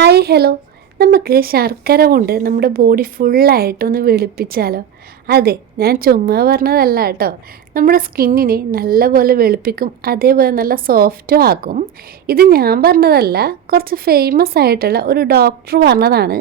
Hi hello നമുക്ക് ശർക്കര കൊണ്ട് നമ്മുടെ ബോഡി ഫുള്ളായിട്ടൊന്ന് വെളുപ്പിച്ചാലോ? അതെ ഞാൻ ചുമ്മാ പറഞ്ഞതല്ല കേട്ടോ. നമ്മുടെ സ്കിന്നിനെ നല്ലപോലെ വെളുപ്പിക്കും അതേപോലെ നല്ല സോഫ്റ്റും ആക്കും. ഇത് ഞാൻ പറഞ്ഞതല്ല കുറച്ച് ഫേമസ് ആയിട്ടുള്ള ഒരു ഡോക്ടർ പറഞ്ഞതാണ്.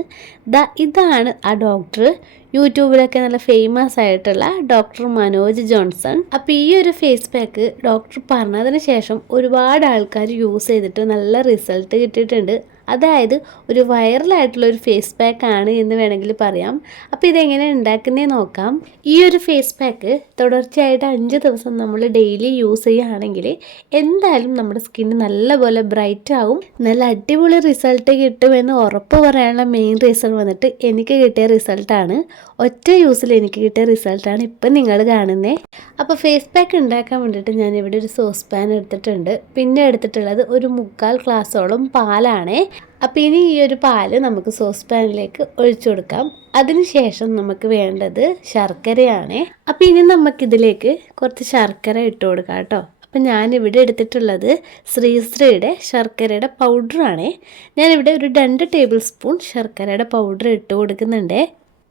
ദ ഇതാണ് ആ ഡോക്ടർ യൂട്യൂബിലൊക്കെ നല്ല ഫേമസ് ആയിട്ടുള്ള ഡോക്ടർ മനോജ് ജോൺസൺ. അപ്പോൾ ഈ ഒരു ഫേസ് പാക്ക് ഡോക്ടർ പറഞ്ഞതിന് ശേഷം ഒരുപാട് ആൾക്കാർ യൂസ് ചെയ്തിട്ട് നല്ല റിസൾട്ട് കിട്ടിയിട്ടുണ്ട്. അതായത് ഒരു വൈറലായിട്ടുള്ള ഒരു ഫേസ് പാക്ക് ആണ് എന്ന് വേണമെങ്കിൽ പറയാം. അപ്പോൾ ഇതെങ്ങനെ ഉണ്ടാക്കുന്നേ നോക്കാം. ഈ ഒരു ഫേസ് പാക്ക് തുടർച്ചയായിട്ട് അഞ്ച് ദിവസം നമ്മൾ ഡെയിലി യൂസ് ചെയ്യുകയാണെങ്കിൽ എന്തായാലും നമ്മുടെ സ്കിന്ന് നല്ലപോലെ ബ്രൈറ്റ് ആവും. നല്ല അടിപൊളി റിസൾട്ട് കിട്ടുമെന്ന് ഉറപ്പ് പറയാനുള്ള മെയിൻ റീസൺ വന്നിട്ട് എനിക്ക് കിട്ടിയ റിസൾട്ടാണ് ഒറ്റ യൂസിൽ എനിക്ക് കിട്ടിയ റിസൾട്ടാണ് ഇപ്പം നിങ്ങൾ കാണുന്നത് അപ്പോൾ ഫേസ് പാക്ക് ഉണ്ടാക്കാൻ വേണ്ടിയിട്ട് ഞാൻ ഇവിടെ ഒരു സോസ് പാൻ എടുത്തിട്ടുണ്ട്. പിന്നെ എടുത്തിട്ടുള്ളത് ഒരു മുക്കാൽ ഗ്ലാസ്സോളം പാലാണേ. അപ്പോൾ ഇനി ഈ ഒരു പാൽ നമുക്ക് സോസ് പാനിലേക്ക് ഒഴിച്ചു കൊടുക്കാം. അതിനുശേഷം നമുക്ക് വേണ്ടത് ശർക്കരയാണ്. അപ്പോൾ ഇനി നമുക്കിതിലേക്ക് കുറച്ച് ശർക്കര ഇട്ട് കൊടുക്കാം കേട്ടോ. അപ്പം ഞാനിവിടെ എടുത്തിട്ടുള്ളത് ശ്രീശ്രീയുടെ ശർക്കരയുടെ പൗഡറാണ് ഞാനിവിടെ ഒരു രണ്ട് ടേബിൾ സ്പൂൺ ശർക്കരയുടെ പൗഡർ ഇട്ട് കൊടുക്കുന്നുണ്ട്.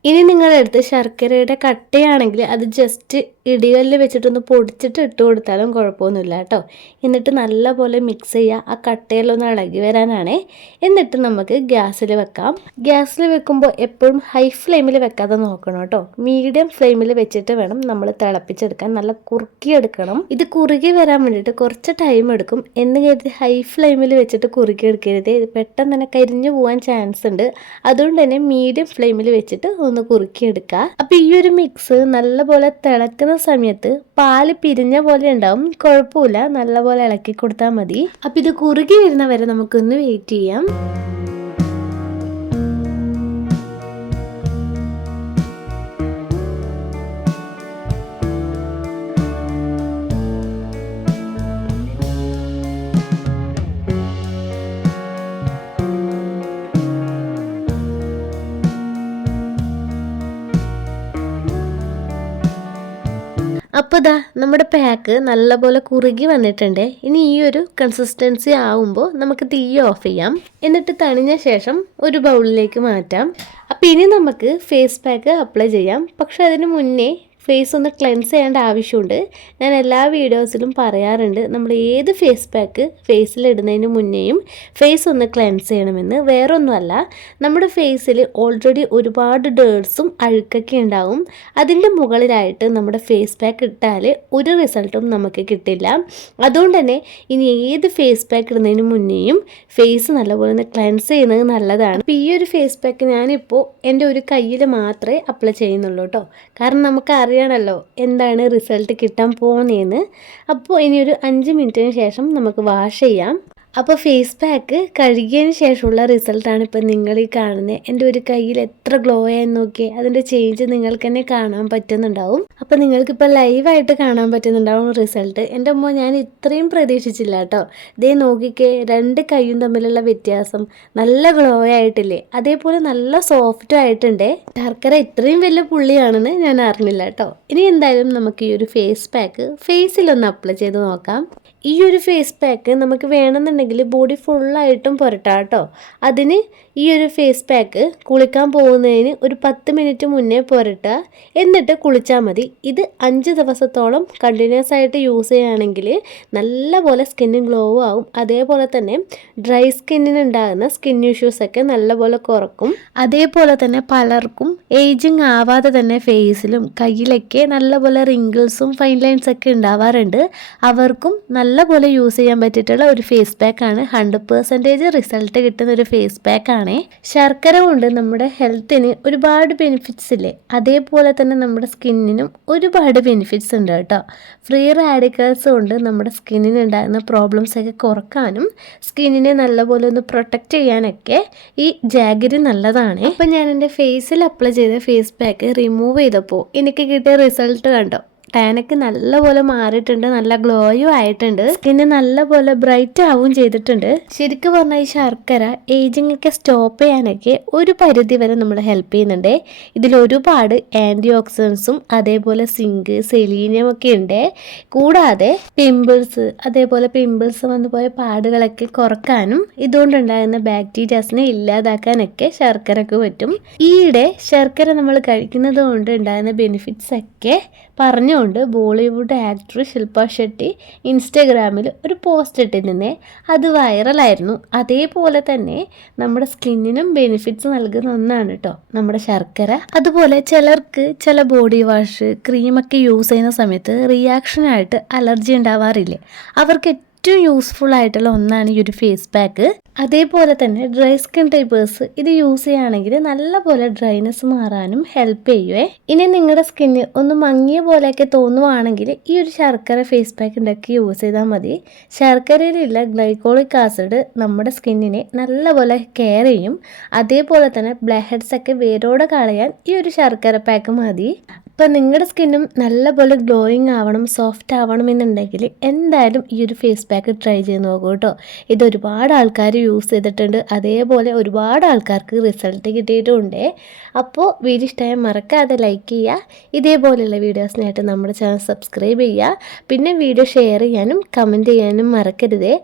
ഇനി നിങ്ങളെടുത്ത് ശർക്കരയുടെ കട്ടയാണെങ്കിൽ അത് ജസ്റ്റ് ഇടികല്ലിൽ വെച്ചിട്ടൊന്ന് പൊടിച്ചിട്ട് ഇട്ട് കൊടുത്താലും കുഴപ്പമൊന്നുമില്ല കേട്ടോ. എന്നിട്ട് നല്ലപോലെ മിക്സ് ചെയ്യുക. ആ കട്ടയിലൊന്ന് ഇളകി വരാനാണ്. എന്നിട്ട് നമുക്ക് ഗ്യാസിൽ വെക്കാം. ഗ്യാസിൽ വെക്കുമ്പോൾ എപ്പോഴും ഹൈ ഫ്ലെയിമിൽ വെക്കാതെ നോക്കണം കേട്ടോ. മീഡിയം ഫ്ലെയിമിൽ വെച്ചിട്ട് വേണം നമ്മൾ തിളപ്പിച്ചെടുക്കാൻ. നല്ല കുറുക്കി എടുക്കണം. ഇത് കുറുകി വരാൻ വേണ്ടിയിട്ട് കുറച്ച് ടൈം എടുക്കും. എന്ന് കരുതി ഹൈ ഫ്ലെയിമിൽ വെച്ചിട്ട് കുറുക്കിയെടുക്കരുത് ഇത് പെട്ടെന്ന് തന്നെ കരിഞ്ഞു പോകാൻ ചാൻസ് ഉണ്ട്. അതുകൊണ്ട് തന്നെ മീഡിയം ഫ്ലെയിമിൽ വെച്ചിട്ട് ഒന്ന് കുറുക്കിയെടുക്കുക. അപ്പം ഈ ഒരു മിക്സ് നല്ലപോലെ തിളക്കുന്ന സമയത്ത് പാൽ പിരിഞ്ഞ പോലെ ഉണ്ടാവും. കുഴപ്പമില്ല. നല്ലപോലെ ഇളക്കി കൊടുത്താൽ മതി. അപ്പം ഇത് കുറുകി വരുന്ന വരെ നമുക്കൊന്ന് വെയിറ്റ് ചെയ്യാം. അപ്പോൾ ഇതാ നമ്മുടെ പാക്ക് നല്ലപോലെ കുറുകി വന്നിട്ടുണ്ട്. ഇനി ഈ ഒരു കൺസിസ്റ്റൻസി ആവുമ്പോൾ നമുക്ക് തീ ഓഫ് ചെയ്യാം. എന്നിട്ട് തണിഞ്ഞ ശേഷം ഒരു ബൗളിലേക്ക് മാറ്റാം. അപ്പോൾ ഇനി നമുക്ക് ഫേസ് പാക്ക് അപ്ലൈ ചെയ്യാം. പക്ഷെ അതിന് മുന്നേ ഫേസ് ഒന്ന് ക്ലെൻസ് ചെയ്യേണ്ട ആവശ്യമുണ്ട്. ഞാൻ എല്ലാ വീഡിയോസിലും പറയാറുണ്ട് നമ്മൾ ഏത് ഫേസ് പാക്ക് ഫേസിലിടുന്നതിന് മുന്നേയും ഫേസ് ഒന്ന് ക്ലെൻസ് ചെയ്യണമെന്ന്. വേറൊന്നുമല്ല നമ്മുടെ ഫേസിൽ ഓൾറെഡി ഒരുപാട് ഡേർട്സും അഴുക്കൊക്കെ ഉണ്ടാവും. അതിന്റെ മുകളിലായിട്ട് നമ്മുടെ ഫേസ് പാക്ക് ഇട്ടാൽ ഒരു റിസൾട്ടും നമുക്ക് കിട്ടില്ല. അതുകൊണ്ട് തന്നെ ഇനി ഏത് ഫേസ് പാക്ക് ഇടുന്നതിന് മുന്നേയും ഫേസ് നല്ലപോലെ ഒന്ന് ക്ലെൻസ് ചെയ്യുന്നത് നല്ലതാണ്. ഈ ഒരു ഫേസ് പാക്ക് ഞാനിപ്പോൾ എന്റെ ഒരു കയ്യിൽ മാത്രമേ അപ്ലൈ ചെയ്യുന്നുള്ളൂ കേട്ടോ. കാരണം നമുക്ക് അറിയണമല്ലോ എന്താണ് റിസൾട്ട് കിട്ടാൻ പോകുന്നതെന്ന് അപ്പോൾ ഇനി ഒരു അഞ്ച് മിനിറ്റിന് ശേഷം നമുക്ക് വാഷ് ചെയ്യാം. അപ്പോൾ ഫേസ് പാക്ക് കഴുകിയതിന് ശേഷമുള്ള റിസൾട്ടാണ് ഇപ്പം നിങ്ങൾ ഈ കാണുന്നത് എന്റെ ഒരു കയ്യിൽ എത്ര ഗ്ലോ ആയെന്ന് നോക്കി അതിന്റെ ചേഞ്ച് നിങ്ങൾക്ക് തന്നെ കാണാൻ പറ്റുന്നുണ്ടാവും. അപ്പോൾ നിങ്ങൾക്കിപ്പോൾ ലൈവായിട്ട് കാണാൻ പറ്റുന്നുണ്ടാവും റിസൾട്ട് എന്റെ അമ്മ ഞാൻ ഇത്രയും പ്രതീക്ഷിച്ചില്ല കേട്ടോ. ഇതേ നോക്കിക്കേ രണ്ട് കൈയും തമ്മിലുള്ള വ്യത്യാസം. നല്ല ഗ്ലോ ആയിട്ടില്ലേ. അതേപോലെ നല്ല സോഫ്റ്റും ആയിട്ടുണ്ട്. ശർക്കര ഇത്രയും വലിയ പുള്ളിയാണെന്ന് ഞാൻ അറിഞ്ഞില്ല കേട്ടോ. ഇനി എന്തായാലും നമുക്ക് ഈ ഒരു ഫേസ് പാക്ക് ഫേസിലൊന്ന് അപ്ലൈ ചെയ്ത് നോക്കാം. ഈ ഒരു ഫേസ് പാക്ക് നമുക്ക് വേണമെന്നുണ്ടെങ്കിൽ ബോഡി ഫുള്ളായിട്ടും പുരട്ടാം കേട്ടോ. അതിന് ഈ ഒരു ഫേസ് പാക്ക് കുളിക്കാൻ പോകുന്നതിന് ഒരു പത്ത് മിനിറ്റ് മുന്നേ പുരട്ടുക. എന്നിട്ട് കുളിച്ചാൽ മതി. ഇത് അഞ്ച് ദിവസത്തോളം കണ്ടിന്യൂസ് ആയിട്ട് യൂസ് ചെയ്യുകയാണെങ്കിൽ നല്ലപോലെ സ്കിന്നും ഗ്ലോ ആവും. അതേപോലെ തന്നെ ഡ്രൈ സ്കിന്നിന് ഉണ്ടാകുന്ന സ്കിൻ ഇഷ്യൂസൊക്കെ നല്ലപോലെ കുറക്കും. അതേപോലെ തന്നെ പലർക്കും ഏജിങ് ആവാതെ തന്നെ ഫേസിലും കയ്യിലൊക്കെ നല്ലപോലെ റിങ്കിൾസും ഫൈൻ ലൈൻസ് ഒക്കെ ഉണ്ടാവാറുണ്ട്. അവർക്കും നല്ലപോലെ യൂസ് ചെയ്യാൻ പറ്റിയിട്ടുള്ള ഒരു ഫേസ് പാക്കാണ് ഹൺഡ്രഡ് പെർസെന്റേജ് റിസൾട്ട് കിട്ടുന്ന ഒരു ഫേസ് പാക്കാണ് ശർക്കര കൊണ്ട് നമ്മുടെ ഹെൽത്തിന് ഒരുപാട് ബെനിഫിറ്റ്സ് ഇല്ലേ? അതേപോലെ തന്നെ നമ്മുടെ സ്കിന്നിനും ഒരുപാട് ബെനിഫിറ്റ്സ് ഉണ്ട് കേട്ടോ. ഫ്രീ റാഡിക്കൽസ് കൊണ്ട് നമ്മുടെ സ്കിന്നിന് ഉണ്ടാകുന്ന പ്രോബ്ലംസ് ഒക്കെ കുറക്കാനും സ്കിന്നിനെ നല്ലപോലെ ഒന്ന് പ്രൊട്ടക്റ്റ് ചെയ്യാനൊക്കെ ഈ ജാഗരി നല്ലതാണ്. അപ്പം ഞാൻ എന്റെ ഫേസിൽ അപ്ലൈ ചെയ്ത ഫേസ് പാക്ക് റിമൂവ് ചെയ്തപ്പോൾ എനിക്ക് കിട്ടിയ റിസൾട്ട് കണ്ടോ? ടാനൊക്കെ നല്ലപോലെ മാറിയിട്ടുണ്ട് നല്ല ഗ്ലോയും ആയിട്ടുണ്ട്. സ്കിന്ന് നല്ലപോലെ ബ്രൈറ്റ് ആവും ചെയ്തിട്ടുണ്ട്. ശരിക്കും പറഞ്ഞാൽ ഈ ശർക്കര ഏജിംഗ് ഒക്കെ സ്റ്റോപ്പ് ചെയ്യാനൊക്കെ ഒരു പരിധി വരെ നമ്മൾ ഹെൽപ്പ് ചെയ്യുന്നുണ്ട്. ഇതിൽ ഒരുപാട് ആന്റി ഓക്സിഡൻസും അതേപോലെ സിങ്ക് സെലീനിയം ഒക്കെ ഉണ്ട്. കൂടാതെ പിമ്പിൾസ് അതേപോലെ പിമ്പിൾസ് വന്നു പോയ പാടുകളൊക്കെ കുറക്കാനും ഇതുകൊണ്ടുണ്ടാകുന്ന ബാക്ടീരിയാസിനെ ഇല്ലാതാക്കാനൊക്കെ ശർക്കരക്ക് പറ്റും. ഈയിടെ ശർക്കര നമ്മൾ കഴിക്കുന്നത് കൊണ്ട് ഉണ്ടാകുന്ന ബെനിഫിറ്റ്സ് ഒക്കെ പറഞ്ഞുകൊണ്ട് ബോളിവുഡ് ആക്ടർ ശില്പ ഷെട്ടി ഇൻസ്റ്റഗ്രാമിൽ ഒരു പോസ്റ്റ് ഇട്ടിരുന്നേ. അത് വൈറലായിരുന്നു. അതേപോലെ തന്നെ നമ്മുടെ സ്കിന്നിനും ബെനിഫിറ്റ്സ് നൽകുന്ന ഒന്നാണ് കേട്ടോ നമ്മുടെ ശർക്കര. അതുപോലെ ചിലർക്ക് ചില ബോഡി വാഷ് ക്രീമൊക്കെ യൂസ് ചെയ്യുന്ന സമയത്ത് റിയാക്ഷനായിട്ട് അലർജി ഉണ്ടാവാറില്ലേ? അവർക്ക് ഏറ്റവും യൂസ്ഫുൾ ആയിട്ടുള്ള ഒന്നാണ് ഈ ഒരു ഫേസ് പാക്ക് അതേപോലെ തന്നെ ഡ്രൈ സ്കിൻ ടൈപ്പേഴ്സ് ഇത് യൂസ് ചെയ്യുകയാണെങ്കിൽ നല്ലപോലെ ഡ്രൈനെസ് മാറാനും ഹെൽപ്പ് ചെയ്യുവേ. ഇനി നിങ്ങളുടെ സ്കിന്ന് ഒന്ന് മങ്ങിയ പോലെയൊക്കെ തോന്നുവാണെങ്കിൽ ഈ ഒരു ശർക്കര ഫേസ് പാക്ക് ഉണ്ടാക്കി യൂസ് ചെയ്താൽ മതി. ശർക്കരയിലുള്ള ഗ്ലൈക്കോളിക് ആസിഡ് നമ്മുടെ സ്കിന്നിനെ നല്ലപോലെ കെയർ ചെയ്യും. അതേപോലെ തന്നെ ബ്ലഹെഡ്സ് ഹെഡ്സ് ഒക്കെ വേരോടെ കളയാൻ ഈ ഒരു ശർക്കര പാക്ക് മതി. ഇപ്പം നിങ്ങളുടെ സ്കിന്നും നല്ലപോലെ ഗ്ലോയിങ് ആവണം സോഫ്റ്റ് ആവണം എന്നുണ്ടെങ്കിൽ എന്തായാലും ഈ ഒരു ഫേസ് പാക്ക് ട്രൈ ചെയ്ത് നോക്കൂ കേട്ടോ ഇത് ഒരുപാട് ആൾക്കാർ യൂസ് ചെയ്തിട്ടുണ്ട്. അതേപോലെ ഒരുപാട് ആൾക്കാർക്ക് റിസൾട്ട് കിട്ടിയിട്ടുണ്ട്. അപ്പോൾ വീഡിയോ ഇഷ്ടമായ മറക്കാതെ ലൈക്ക് ചെയ്യുക. ഇതേപോലെയുള്ള വീഡിയോസിനായിട്ട് നമ്മുടെ ചാനൽ സബ്സ്ക്രൈബ് ചെയ്യുക. പിന്നെ വീഡിയോ ഷെയർ ചെയ്യാനും കമന്റ് ചെയ്യാനും മറക്കരുതേ.